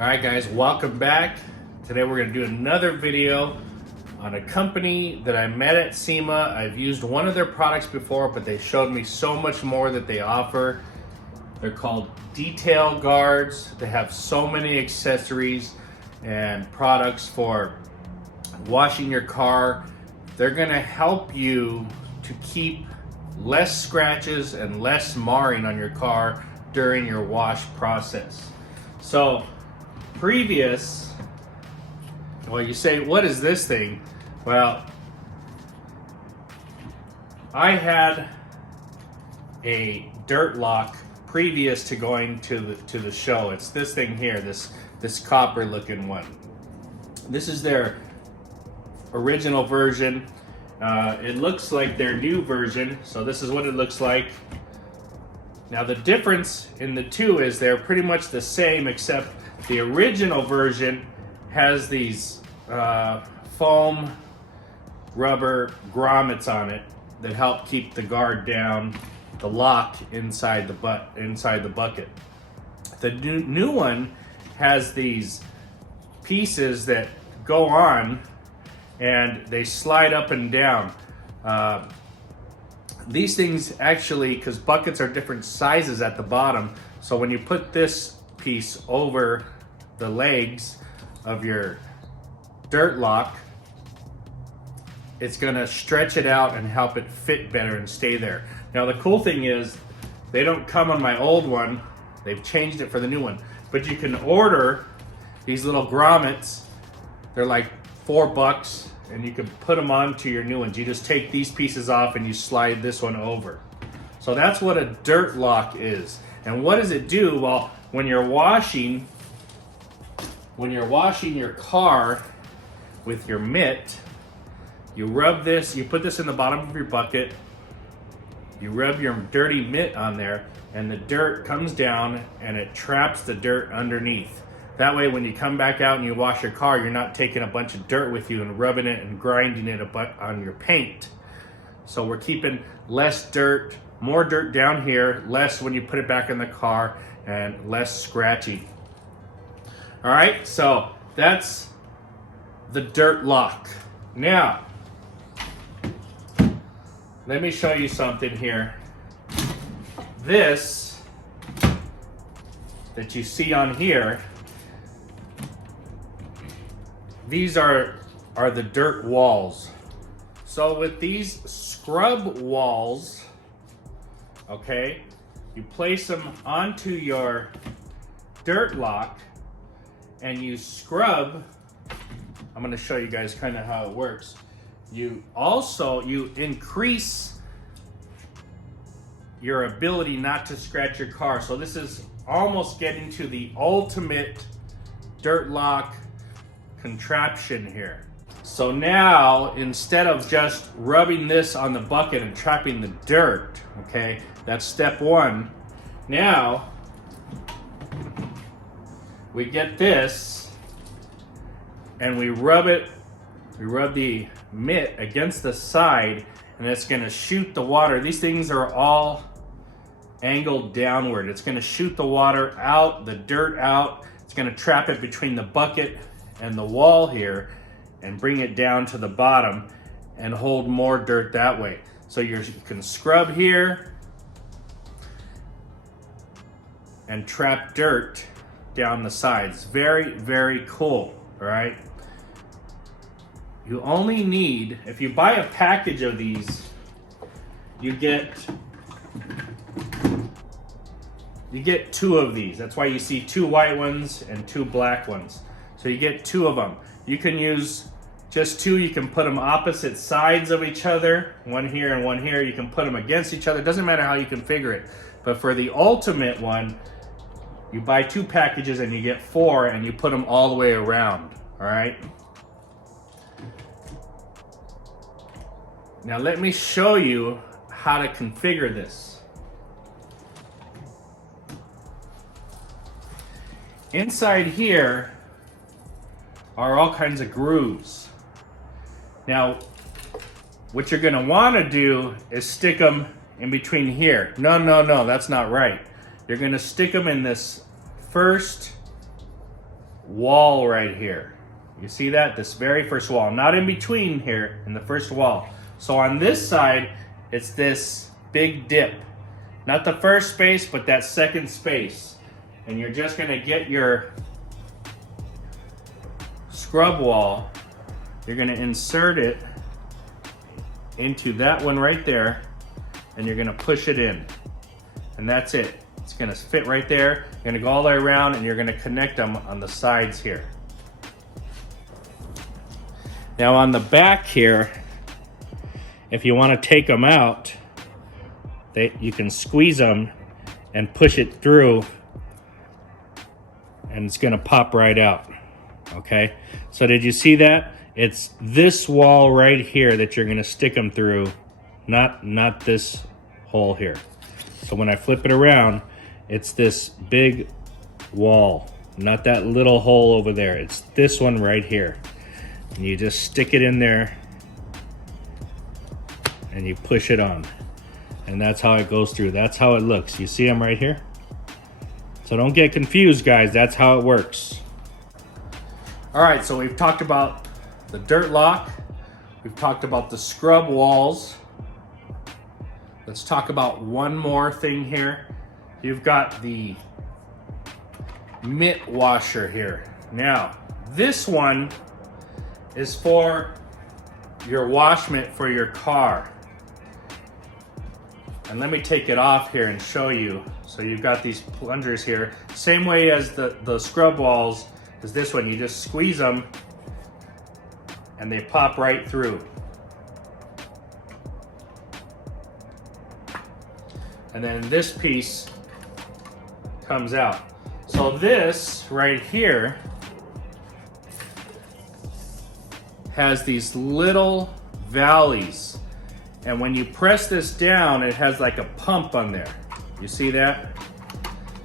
Alright guys, welcome back. Today we're going to do another video on a company that I met at SEMA. I've used one of their products before, but they showed me so much more that they offer. They're called Detail Guardz. They have so many accessories and products for washing your car. They're going to help you to keep less scratches and less marring on your car during your wash process. So well, you say, what is this thing? Well, I had a dirt lock previous to going to the show. It's this thing here, this copper looking one. This is their original version. It looks like their new version, so this is what it looks like. Now the difference in the two is they're pretty much the same, except the original version has these foam rubber grommets on it that help keep the guard down, the lock inside the bucket. The new one has these pieces that go on and they slide up and down. These things actually, because buckets are different sizes at the bottom, so when you put this piece over the legs of your dirt lock, it's gonna stretch it out and help it fit better and stay there. Now the cool thing is, they don't come on my old one, they've changed it for the new one, but you can order these little grommets. They're like $4 and you can put them onto your new ones. You just take these pieces off and you slide this one over. So that's what a dirt lock is. And what does it do? Well, when you're washing your car with your mitt, you rub this, you put this in the bottom of your bucket, you rub your dirty mitt on there, and the dirt comes down and it traps the dirt underneath. That way when you come back out and you wash your car, you're not taking a bunch of dirt with you and rubbing it and grinding it on your paint. So we're keeping less dirt, more dirt down here, less when you put it back in the car, and less scratchy. All right, so that's the dirt lock. Now, let me show you something here. This that you see on here, these are the dirt walls. So with these scrub walls, okay, you place them onto your dirt lock and you scrub. I'm going to show you guys kind of how it works. You increase your ability not to scratch your car. So this is almost getting to the ultimate dirt lock contraption here. So now, instead of just rubbing this on the bucket and trapping the dirt, okay, that's step one. Now, we get this and we rub the mitt against the side, and it's gonna shoot the water. These things are all angled downward. It's gonna shoot the water out, the dirt out. It's gonna trap it between the bucket and the wall here and bring it down to the bottom and hold more dirt that way. So you can scrub here and trap dirt down the sides. Very, very cool, all right? You only need, if you buy a package of these, you get 2 of these. That's why you see 2 white ones and 2 black ones. So you get 2 of them. You can use just 2. You can put them opposite sides of each other, one here and one here. You can put them against each other. It doesn't matter how you configure it. But for the ultimate one, you buy 2 packages and you get 4, and you put them all the way around, all right? Now let me show you how to configure this. Inside here are all kinds of grooves. Now, what you're gonna wanna do is stick them in between here. No, that's not right. You're gonna stick them in this first wall right here. You see that? This very first wall, not in between here, in the first wall. So on this side, it's this big dip. Not the first space, but that second space. And you're just gonna get your scrub wall. You're gonna insert it into that one right there, and you're gonna push it in. And that's it. It's gonna fit right there. You're gonna go all the way around, and you're gonna connect them on the sides here. Now on the back here, if you want to take them out, you can squeeze them and push it through, and it's going to pop right out. Okay, so did you see that? It's this wall right here that you're going to stick them through, not this hole here. So when I flip it around, it's this big wall, not that little hole over there. It's this one right here. And you just stick it in there and you push it on. And that's how it goes through. That's how it looks. You see them right here? So don't get confused, guys. That's how it works. All right, so we've talked about the dirt lock. We've talked about the scrub walls. Let's talk about one more thing here. You've got the Mitt washer here. Now, this one is for your wash mitt for your car. And let me take it off here and show you. So you've got these plungers here. Same way as the scrub walls is this one. You just squeeze them and they pop right through. And then this piece comes out. So this right here has these little valleys, and when you press this down, it has like a pump on there. You see that?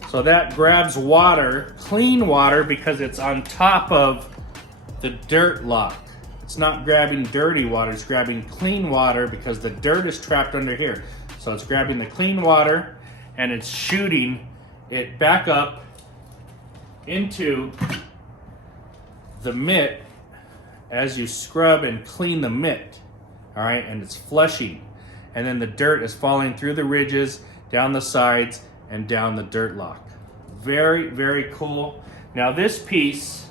So that grabs water, clean water, because it's on top of the dirt lock. It's not grabbing dirty water, it's grabbing clean water because the dirt is trapped under here. So it's grabbing the clean water and it's shooting it back up into the mitt as you scrub and clean the mitt, all right, and it's flushing. And then the dirt is falling through the ridges, down the sides, and down the dirt lock. Very, very cool. Now this piece,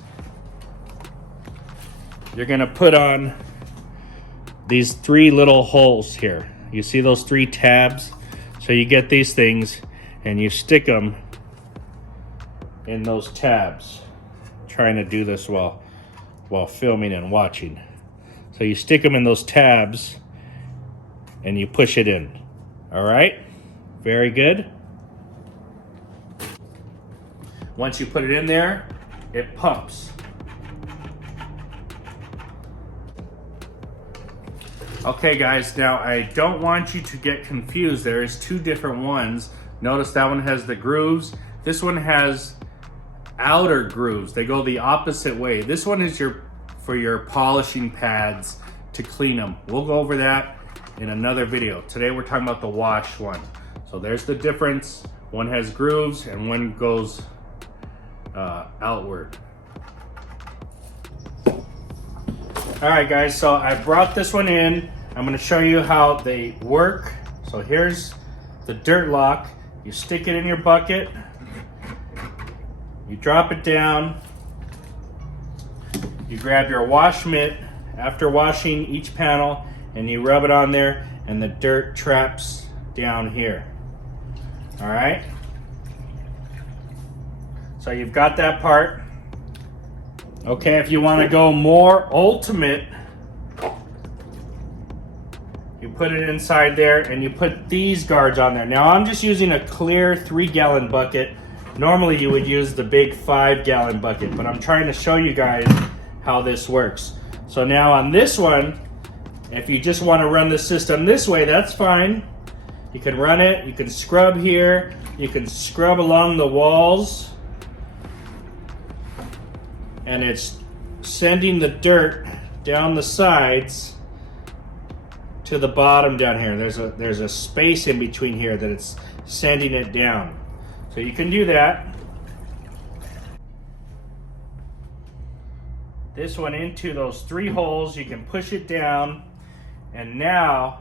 you're gonna put on these 3 little holes here. You see those 3 tabs? So you get these things and you stick them in those tabs. I'm trying to do this while filming and watching. So you stick them in those tabs and you push it in. All right, very good. Once you put it in there, it pumps. Okay guys, now I don't want you to get confused. There is 2 different ones. Notice that one has the grooves. This one has outer grooves. They go the opposite way. This one is for your polishing pads to clean them. We'll go over that in another video. Today we're talking about the wash one. So there's the difference. One has grooves and one goes outward. All right guys, so I brought this one in. I'm gonna show you how they work. So here's the dirt lock. You stick it in your bucket, you drop it down, you grab your wash mitt after washing each panel and you rub it on there and the dirt traps down here. All right? So you've got that part. Okay, if you want to go more ultimate, you put it inside there and you put these guards on there. Now I'm just using a clear 3-gallon bucket. Normally you would use the big 5-gallon bucket, but I'm trying to show you guys how this works. So now on this one, if you just want to run the system this way, that's fine. You can run it, you can scrub here, you can scrub along the walls, and it's sending the dirt down the sides to the bottom down here. There's a space in between here that it's sending it down. So you can do that. this one into those 3 holes. You can push it down, and now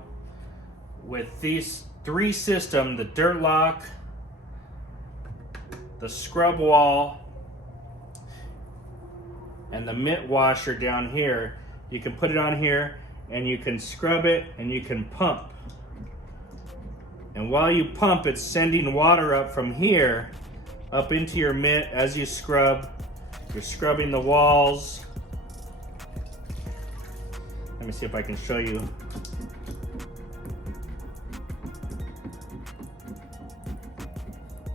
with these 3 systems, the dirt lock, the scrub wall, and the mitt washer down here, you can put it on here and you can scrub it and you can pump. And while you pump, it's sending water up from here up into your mitt as you scrub. You're scrubbing the walls. Let me see if I can show you.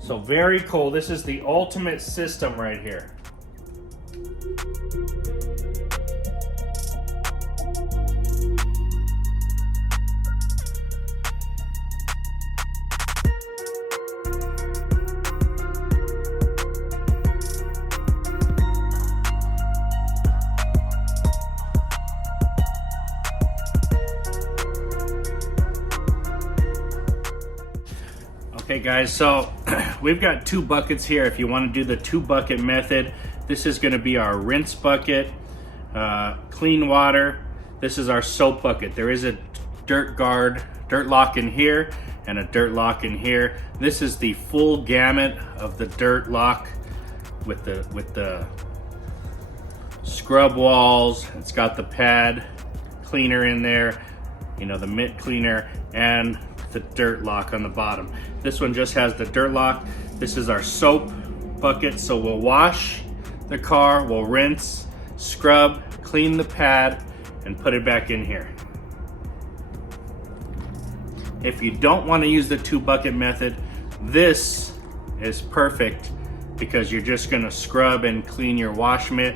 So very cool. This is the ultimate system right here. Okay guys, so we've got 2 buckets here. If you want to do the 2 bucket method, this is going to be our rinse bucket, clean water. This is our soap bucket. There is a dirt lock in here and a dirt lock in here. This is the full gamut of the dirt lock with the scrub walls. It's got the pad cleaner in there, you know, the mitt cleaner, and the dirt lock on the bottom. This one just has the dirt lock. This is our soap bucket, so we'll wash the car, we'll rinse, scrub, clean the pad, and put it back in here. If you don't want to use the 2 bucket method, this is perfect because you're just going to scrub and clean your wash mitt.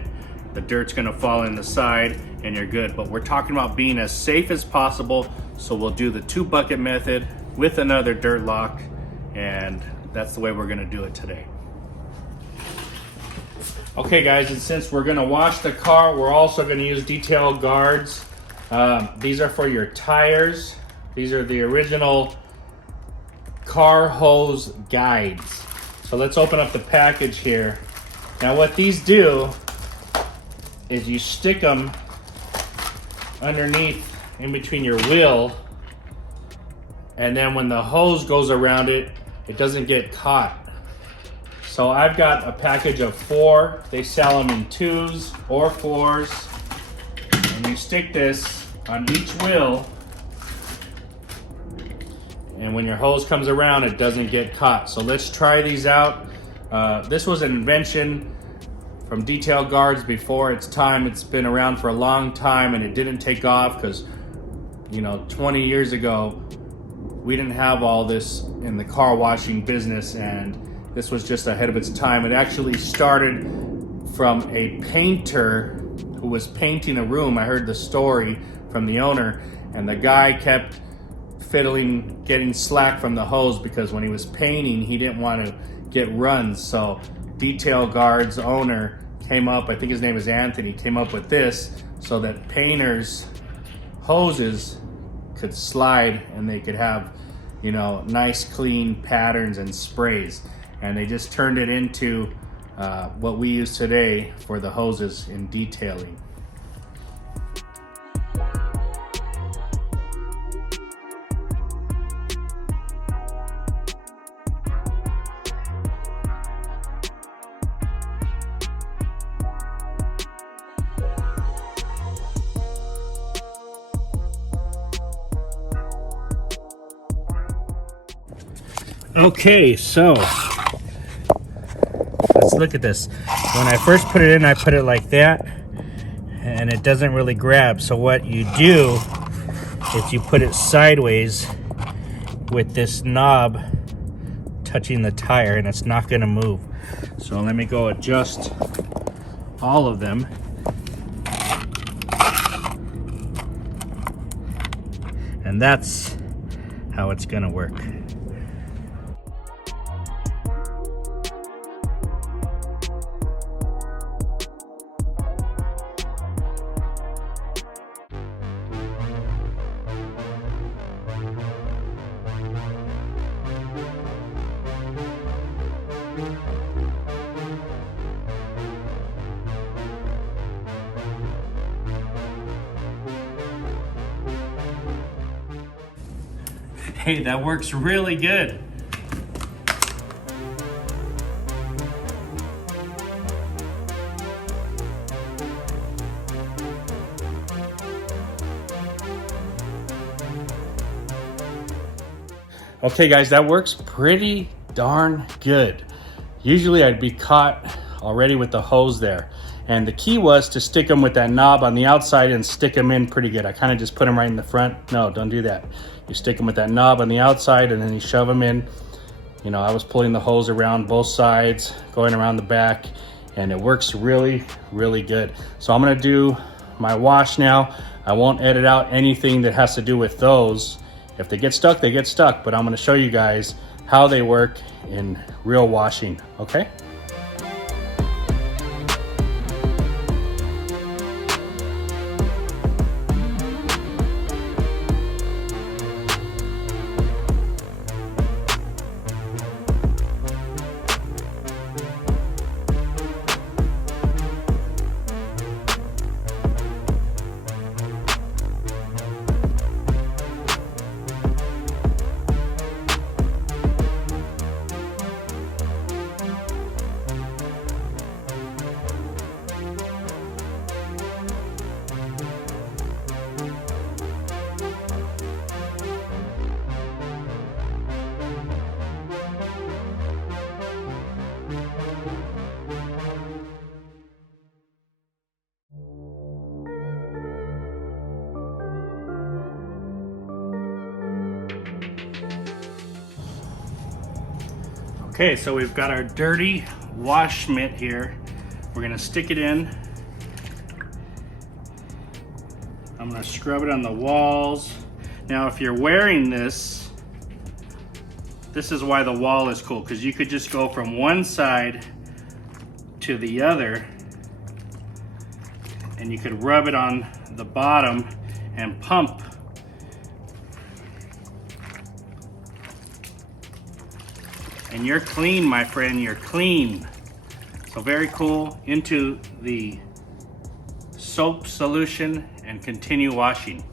The dirt's going to fall in the side and you're good. But we're talking about being as safe as possible, so we'll do the 2 bucket method with another dirt lock, and that's the way we're going to do it today. Okay guys, and since we're going to wash the car, we're also going to use Detail Guardz. These are for your tires. These are the original car hose guides. So let's open up the package here. Now what these do is you stick them underneath in between your wheel, and then when the hose goes around it, it doesn't get caught. So I've got a package of 4. They sell them in 2s or 4s. And you stick this on each wheel, and when your hose comes around, it doesn't get caught. So let's try these out. This was an invention from Detail Guardz before its time. It's been around for a long time and it didn't take off because, you know, 20 years ago, we didn't have all this in the car washing business, and this was just ahead of its time. It actually started from a painter who was painting a room. I heard the story from the owner, and the guy kept fiddling, getting slack from the hose because when he was painting, he didn't want to get runs. So Detail Guardz owner came up, I think his name is Anthony, came up with this so that painters' hoses could slide and they could have, you know, nice clean patterns and sprays. And they just turned it into what we use today for the hoses in detailing. Okay, so let's look at this. When I first put it in, I put it like that, and it doesn't really grab. So what you do is you put it sideways with this knob touching the tire, and it's not gonna move. So let me go adjust all of them. And that's how it's gonna work. Hey, that works really good. Okay guys, that works pretty darn good. Usually I'd be caught already with the hose there. And the key was to stick them with that knob on the outside and stick them in pretty good. I kind of just put them right in the front. No, don't do that. You stick them with that knob on the outside and then you shove them in. You know, I was pulling the hose around both sides, going around the back, and it works really, really good. So I'm gonna do my wash now. I won't edit out anything that has to do with those. If they get stuck, they get stuck, but I'm gonna show you guys how they work in real washing, okay? Okay, so we've got our dirty wash mitt here. We're gonna stick it in. I'm gonna scrub it on the walls. Now, if you're wearing this, this is why the wall is cool, because you could just go from one side to the other and you could rub it on the bottom and pump. And you're clean, my friend, you're clean. So very cool. Into the soap solution and continue washing.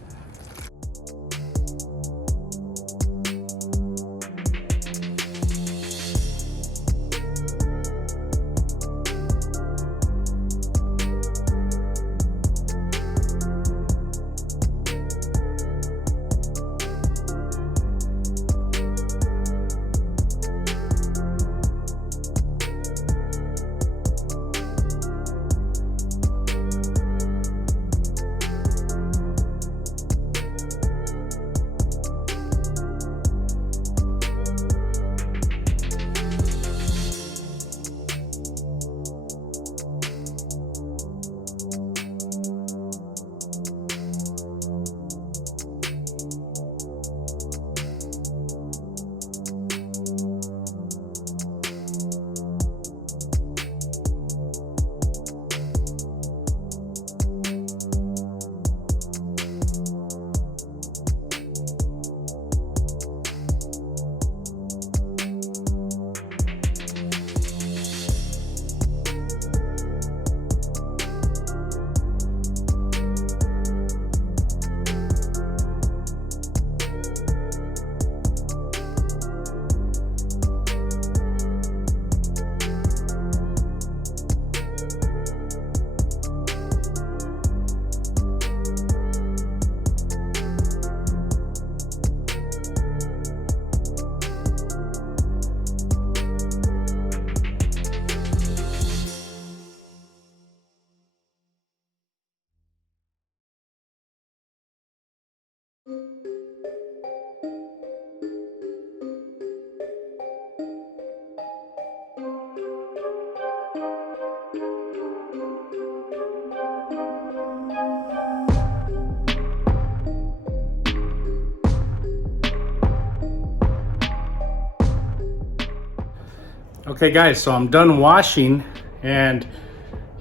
Okay guys, so I'm done washing, and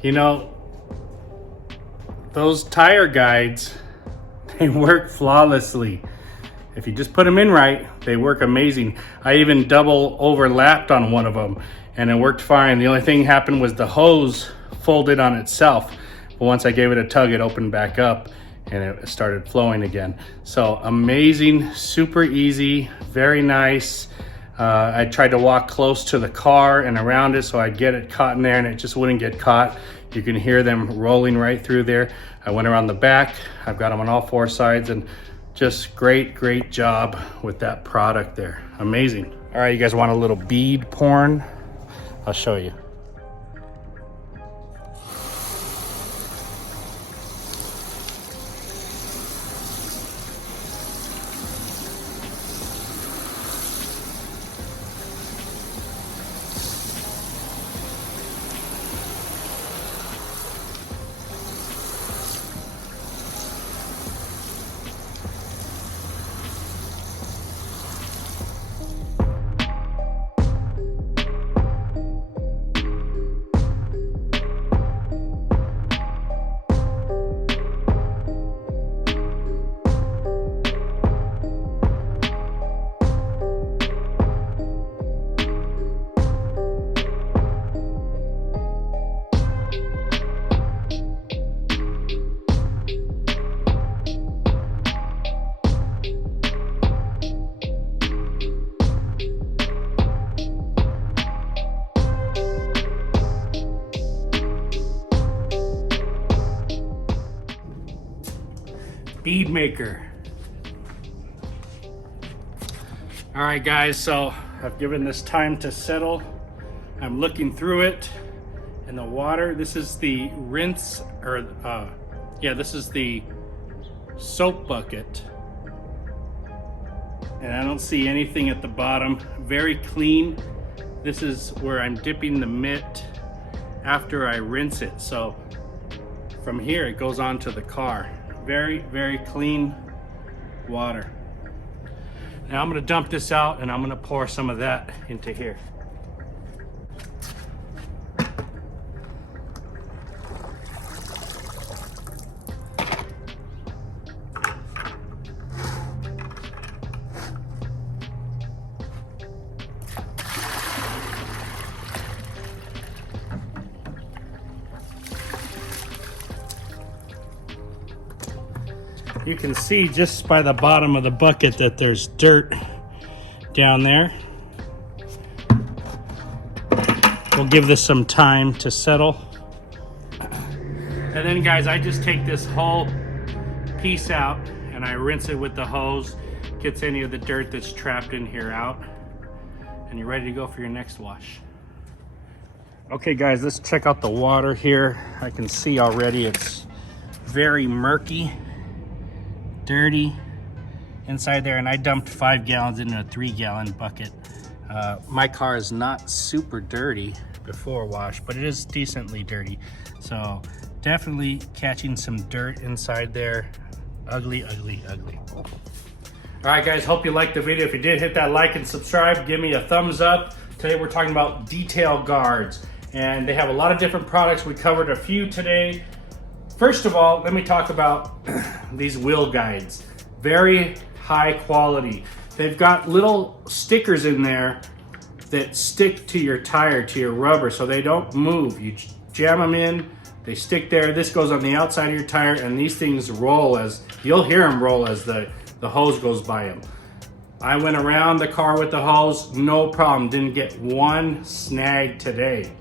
you know, those tire guides, they work flawlessly. If you just put them in right, they work amazing. I even double overlapped on one of them and it worked fine. The only thing happened was the hose folded on itself. But once I gave it a tug, it opened back up and it started flowing again. So amazing, super easy, very nice. I tried to walk close to the car and around it so I'd get it caught in there, and it just wouldn't get caught. You can hear them rolling right through there. I went around the back. I've got them on all four sides, and just great job with that product there. Amazing. All right, you guys want a little bead porn? I'll show you. Bead maker. All right guys, so I've given this time to settle. I'm looking through it in the water. This is the rinse, or this is the soap bucket. And I don't see anything at the bottom. Very clean. This is where I'm dipping the mitt after I rinse it. So from here it goes on to the car. Very clean water. Now I'm gonna dump this out and I'm gonna pour some of that into here. You can see just by the bottom of the bucket that there's dirt down there. We'll give this some time to settle. And then guys, I just take this whole piece out and I rinse it with the hose. Gets any of the dirt that's trapped in here out. And you're ready to go for your next wash. Okay guys, let's check out the water here. I can see already it's very murky. Dirty inside there, and I dumped 5 gallons into a 3-gallon bucket. My car is not super dirty before wash, but it is decently dirty. So definitely catching some dirt inside there. Ugly. All right guys, hope you liked the video. If you did, hit that like and subscribe. Give me a thumbs up. Today we're talking about Detail Guardz, and they have a lot of different products. We covered a few today. First of all, let me talk about these wheel guides. Very high quality. They've got little stickers in there that stick to your tire, to your rubber, so they don't move. You jam them in, they stick there. This goes on the outside of your tire, and these things roll as, you'll hear them roll as the hose goes by them. I went around the car with the hose, no problem. Didn't get one snag today.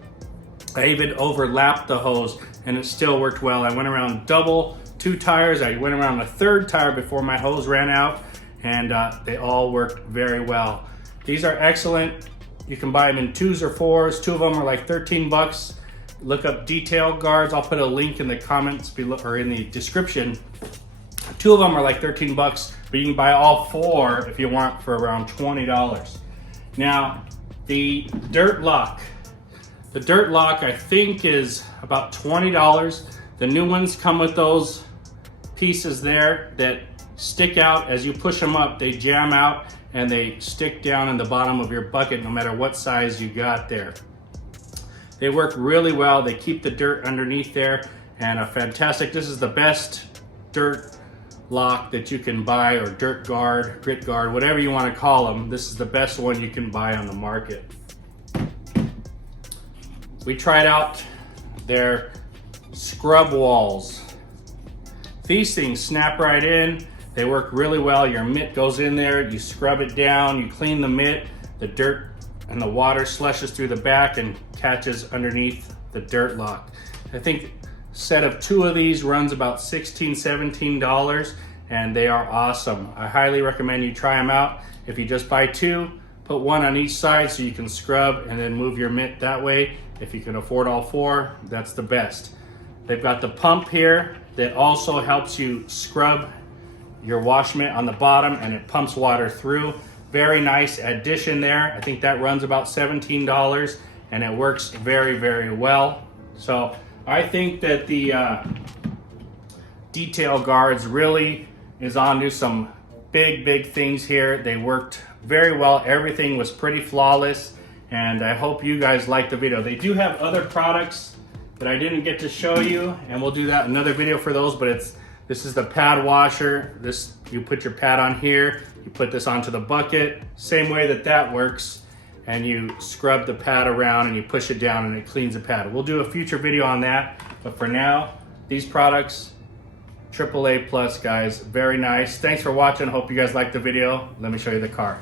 I even overlapped the hose and it still worked well. I went around double 2 tires. I went around a 3rd tire before my hose ran out, and they all worked very well. These are excellent. You can buy them in 2s or 4s. 2 of them are like 13 bucks. Look up Detail Guardz. I'll put a link in the comments below or in the description. 2 of them are like 13 bucks, but you can buy all 4 if you want for around $20. Now, the dirt lock. The dirt lock I think is about $20. The new ones come with those pieces there that stick out. As you push them up, they jam out and they stick down in the bottom of your bucket no matter what size you got there. They work really well. They keep the dirt underneath there, and a fantastic. This is the best dirt lock that you can buy, or dirt guard, grit guard, whatever you want to call them. This is the best one you can buy on the market. We tried out their scrub walls. These things snap right in. They work really well. Your mitt goes in there, you scrub it down, you clean the mitt, the dirt and the water slushes through the back and catches underneath the dirt lock. I think a set of 2 of these runs about $16, $17, and they are awesome. I highly recommend you try them out. If you just buy 2, put 1 on each side so you can scrub and then move your mitt that way. If you can afford all 4, that's the best. They've got the pump here that also helps you scrub your wash mitt on the bottom, and it pumps water through. Very nice addition there. I think that runs about $17, and it works very, very well. So I think that the Detail Guardz really is on to some big things here. They worked very well. Everything was pretty flawless, and I hope you guys liked the video. They do have other products that I didn't get to show you, and we'll do that another video for those, but this is the pad washer. This, you put your pad on here, you put this onto the bucket, same way that works, and you scrub the pad around and you push it down and it cleans the pad. We'll do a future video on that, but for now, these products, AAA plus, guys, very nice. Thanks for watching. Hope you guys liked the video. Let me show you the car.